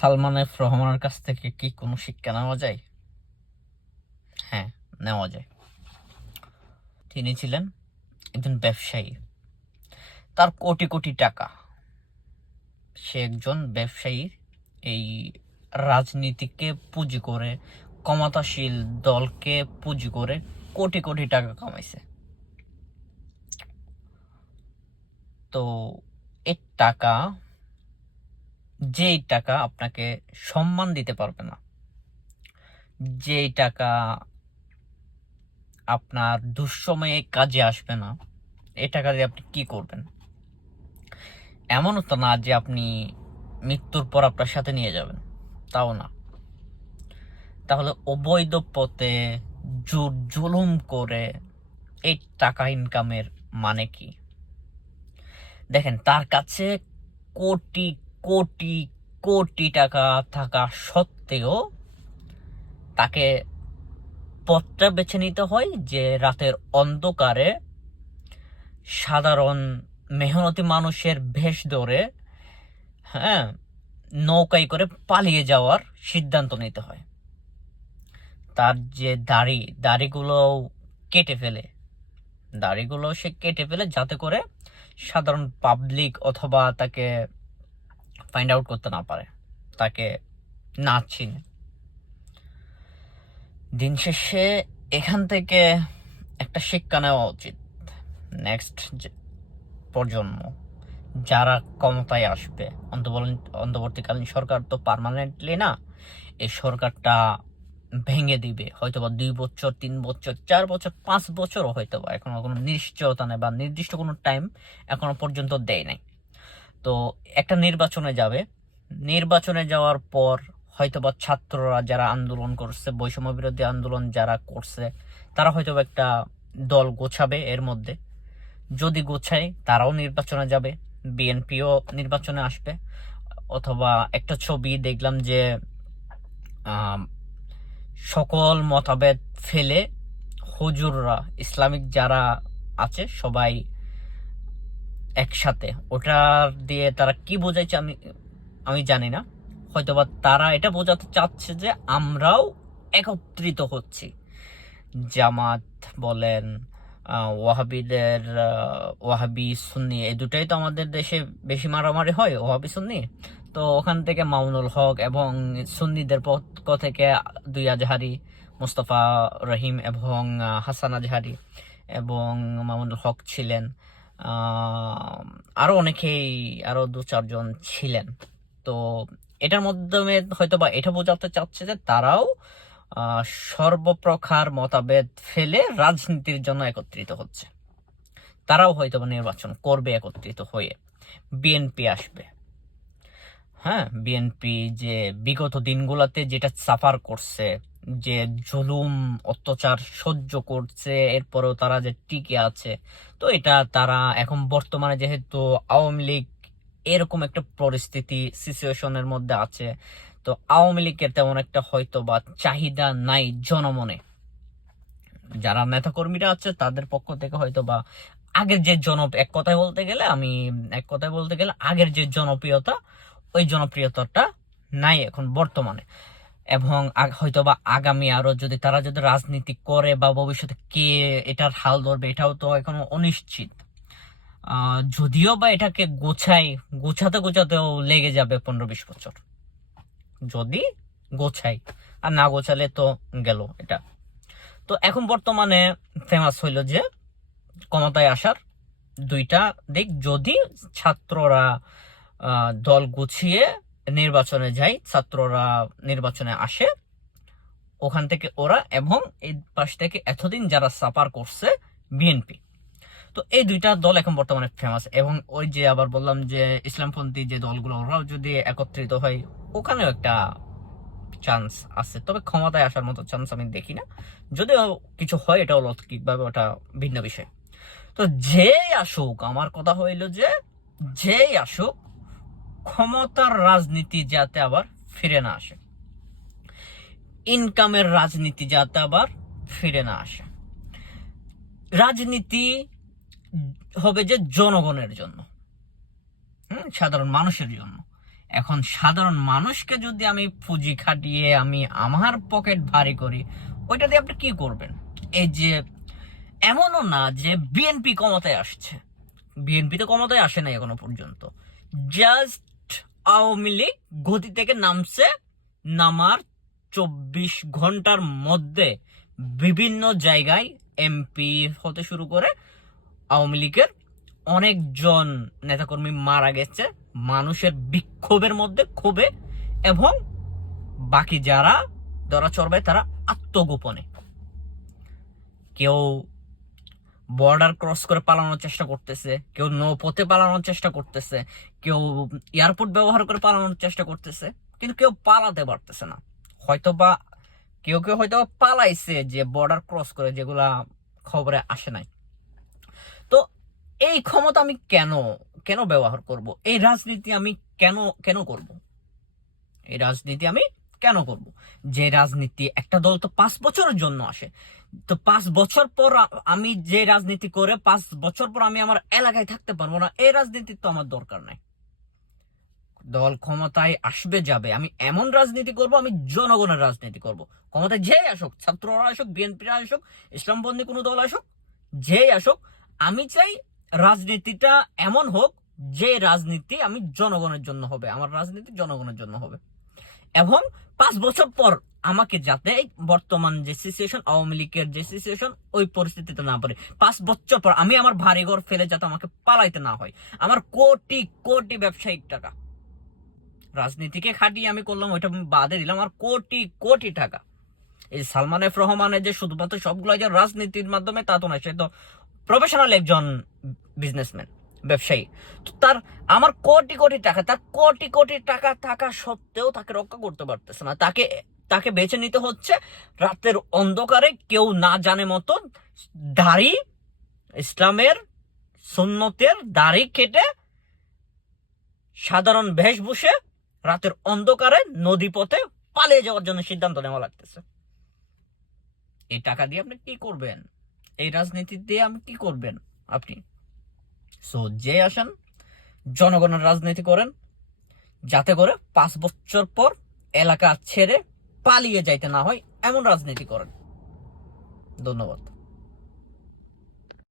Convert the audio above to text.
Salman F রহমানের কাছ থেকে কি কোনো শিক্ষা নেওয়া যায়? হ্যাঁ নেওয়া যায়। তিনি ছিলেন একজন ব্যবসায়ী। তার কোটি কোটি টাকা। সে একজন ব্যবসায়ী। এই রাজনীতিকে পুঁজি করে, ক্ষমতাশীল দলকে পুঁজি করে কোটি কোটি টাকা কামাইছে। তো এই টাকা যেই টাকা আপনাকে সম্মান দিতে পারবে না, যেই টাকা আপনার দুঃসময়ে কাজে আসবে না এই টাকা দিয়ে আপনি কি করবেন? এমনও তো না যে আপনি মৃত্যুর পর আপনার সাথে নিয়ে যাবেন, তাও না। তাহলে অবৈধ পথে জোর জুলুম করে এই টাকা ইনকামের মানে কি? দেখেন, তার কাছে কোটি কোটি কোটি টাকা থাকা সত্ত্বেও তাকে পথটা বেছে নিতে হয় যে রাতের অন্ধকারে সাধারণ মেহনতি মানুষের ভেষ ধরে হ্যাঁ নৌকায় করে পালিয়ে যাওয়ার সিদ্ধান্ত নিতে হয়। তার যে দাড়ি দাড়িগুলো কেটে ফেলে। দাড়িগুলো সে কেটে ফেলে যাতে করে সাধারণ পাবলিক অথবা তাকে ফাইন্ড আউট করতে না পারে। তাকে না চিনে। দিন শেষে এখান থেকে একটা শিক্ষা নেওয়া উচিত। নেক্সট প্রজন্ম, যারা ক্ষমতায় আসবে অন্তর্বর্তী- অন্তর্বর্তীকালীন সরকার তো পার্মানেন্টলি না এই সরকারটা ভেঙে দিবে। হয়তো বা দুই বছর, তিন বছর, চার বছর, পাঁচ বছরও হয়তো বা এখনও কোনো নিশ্চয়তা নেই বা নির্দিষ্ট কোনো টাইম এখনও পর্যন্ত দেয় নাই। তো একটা নির্বাচনে যাবে। নির্বাচনে যাওয়ার পর হয়তো বা ছাত্ররা যারা আন্দোলন করছে, বৈষম্য বিরোধী আন্দোলন যারা করছে, তারা হয়তো একটা দল গোছাবে এর মধ্যে। যদি গোছায়, তারাও নির্বাচনে যাবে, বিএনপিও নির্বাচনে আসবে। অথবা একটা ছবি দেখলাম যে সকল মতভেদ ফেলে হুজুররা, ইসলামিক যারা আছে, সবাই একসাথে। ওটার দিয়ে তারা কি বোঝাইছে আমি আমি জানি না। হয়তোবা তারা এটা বোঝাতে চাচ্ছে যে আমরাও একত্রিত হচ্ছি। জামাত বলেন ওয়াহাবিদের ওয়াহাবি, সুন্নি, এই দুটাই তো আমাদের দেশে বেশি মারামারি হয়, ওয়াহাবি, সুন্নি। তো ওখান থেকে মামুনুল হক এবং সুন্নিদের পক্ষ থেকে দুই আজহারি, মুস্তফা রহিম এবং হাসান আজহারি এবং মামুনুল হক ছিলেন। আহ, আরও অনেকেই আরও দু চারজন ছিলেন। তো এটার মাধ্যমে হয়তো বা এটা বোঝাতে চাচ্ছে যে তারাও সর্বপ্রকার মতভেদ ফেলে রাজনীতির জন্য একত্রিত হচ্ছে। তারাও হয়তো বা নির্বাচন করবে একত্রিত হয়ে। বিএনপি আসবে। হ্যাঁ বিএনপি যে বিগত দিনগুলোতে যেটা সাফার করছে যে জুলুম, অত্যাচার সহ্য করছে, এরপরেও তারা যে টিকে আছে। তো এটা তারা এখন বর্তমানে যেহেতু আওয়ামী লীগ এরকম একটা পরিস্থিতি সিচুয়েশনের মধ্যে আছে, তো আওয়ামী লীগের তেমন একটা হয়তো বা চাহিদা নাই জনমনে। যারা নেতাকর্মীরা আছে, তাদের পক্ষ থেকে হয়তো বা আগের যে জন এক কথায় বলতে গেলে আমি এক কথায় বলতে গেলে আগের যে জনপ্রিয়তা, ওই জনপ্রিয়তাটা নাই এখন বর্তমানে। এবং হয়তো বা আগামী আরও যদি তারা যদি রাজনীতি করে বা ভবিষ্যতে কে এটার হাল ধরবে, এটাও তো এখনও অনিশ্চিত। যদিও বা এটাকে গোছাই, গোছাতে গোছাতেও লেগে যাবে পনেরো বিশ বছর। যদি গোছাই, আর না গোছালে তো গেল এটা। তো এখন বর্তমানে ফেমাস হইল যে ক্ষমতায় আসার দুইটা দিক। যদি ছাত্ররা দল গুছিয়ে নির্বাচনে যায় ছাত্ররা নির্বাচনে আসে, ওখান থেকে ওরা এবং এই পাশ থেকে এতদিন যারা সাফার করছে, বিএনপি। তো এই দুইটা দল এখন বর্তমানে ফেমাস এবং ওই যে আবার বললাম যে ইসলামপন্থী যে দলগুলো, ওরাও যদি একত্রিত হয়, ওখানেও একটা চান্স আছে। তবে ক্ষমতায় আসার মতো চান্স আমি দেখি না। যদিও কিছু হয় এটা অলৌকিকভাবে ওটা ভিন্ন বিষয়। তো যেই আসুক, আমার কথা হইল যে যেই আসুক ক্ষমতার রাজনীতি যাতে আবার ফিরে না আসে। ইনকামের রাজনীতি যাতে আবার ফিরে না আসে। রাজনীতি হবে যে জনগণের জন্য সাধারণ মানুষের জন্য। এখন সাধারণ মানুষকে যদি আমি পুঁজি খাটিয়ে আমি আমার পকেট ভারী করি, ওইটা দিয়ে আপনি কি করবেন? এই যে, এমনও না যে বিএনপি ক্ষমতায় আসছে। বিএনপি তো ক্ষমতায় আসে নাই এখনও পর্যন্ত। জাস্ট আওয়ামী লীগ গতি থেকে নামছে নামার চব্বিশ ঘণ্টার মধ্যে বিভিন্ন জায়গায় এমপি হতে শুরু করে আওয়ামী লীগের অনেকজন নেতাকর্মী মারা গেছে, মানুষের বিক্ষোভের মধ্যে ক্ষোভে এবং বাকি যারা ধরা চড়বে তারা আত্মগোপনে। কেউ বর্ডার ক্রস করে পালানোর চেষ্টা করতেছে, কেউ নৌপথে পালানোর চেষ্টা করতেছে কেউ এয়ারপোর্ট ব্যবহার করে পালানোর চেষ্টা করতেছে, কিন্তু কেউ পালাতে পারতেছে না। হয়তো বা কেউ কেউ হয়তো পালাইছে যে বর্ডার ক্রস করে, যেগুলা খবরে আসে নাই। তো এই ক্ষমতা আমি কেন কেন ব্যবহার করব? এই রাজনীতি আমি কেন কেন করব? এই রাজনীতি আমি কেন করব? যে রাজনীতি একটা দল তো পাঁচ বছরের জন্য আসে। তো পাঁচ বছর পর আমি যে রাজনীতি করে পাঁচ বছর পর আমি আমার এলাকায় থাকতে পারব না, এই রাজনীতির তো আমার দরকার নাই। দল ক্ষমতায় আসবে যাবে। আমি এমন রাজনীতি করব, আমি জনগণের রাজনীতি করব। ক্ষমতায় যে আসুক, ছাত্ররা আসুক, বিএনপিরা আসুক ইসলামবন্দি কোনো দল আসুক যে আসুক, আমি চাই রাজনীতিটা এমন হোক যে রাজনীতি আমি জনগণের জন্য হবে, আমার রাজনীতি জনগণের জন্য হবে। এবং পাঁচ বছর পর আমাকে যাতে বর্তমান যে সিচুয়েশন আওয়ামী লীগের যে সিচুয়েশন ওই পরিস্থিতিতে না পড়ে। পাঁচ বছর পর আমি আমার ভারী ঘর ফেলে যাতে আমাকে পালাইতে না হয়। আমার কোটি কোটি ব্যবসায়িক টাকা। রাজনীতিকে খাটিয়ে আমি করলাম, ওইটা বাদে দিলাম আর কোটি কোটি টাকা। এই সালমান এফ রহমানের যে শুধুমাত্র সবগুলো যে রাজনীতির মাধ্যমে, তা তো না সে তো প্রফেশনাল একজন বিজনেসম্যান ব্যবসায়ী। তো তার আমার কোটি কোটি টাকা, তার কোটি কোটি টাকা থাকা সত্ত্বেও তাকে রক্ষা করতে পারতেছে না। তাকে তাকে বেছে নিতে হচ্ছে রাতের অন্ধকারে কেউ না জানে মতো দাড়ি, ইসলামের সুন্নতের দাড়ি কেটে সাধারণ বেশভূষে রাতের অন্ধকারে নদী পথে পালিয়ে যাওয়ার জন্য সিদ্ধান্ত নেওয়া লাগতেছে। এই টাকা দিয়ে আপনি কি করবেন? এই রাজনীতি দিয়ে আপনি কি করবেন? আপনি? সো যে আসেন, জনগণের রাজনীতি করেন, যাতে করে পাঁচ বছর পর এলাকা ছেড়ে পালিয়ে যাইতে না হয়, এমন রাজনীতি করেন। ধন্যবাদ।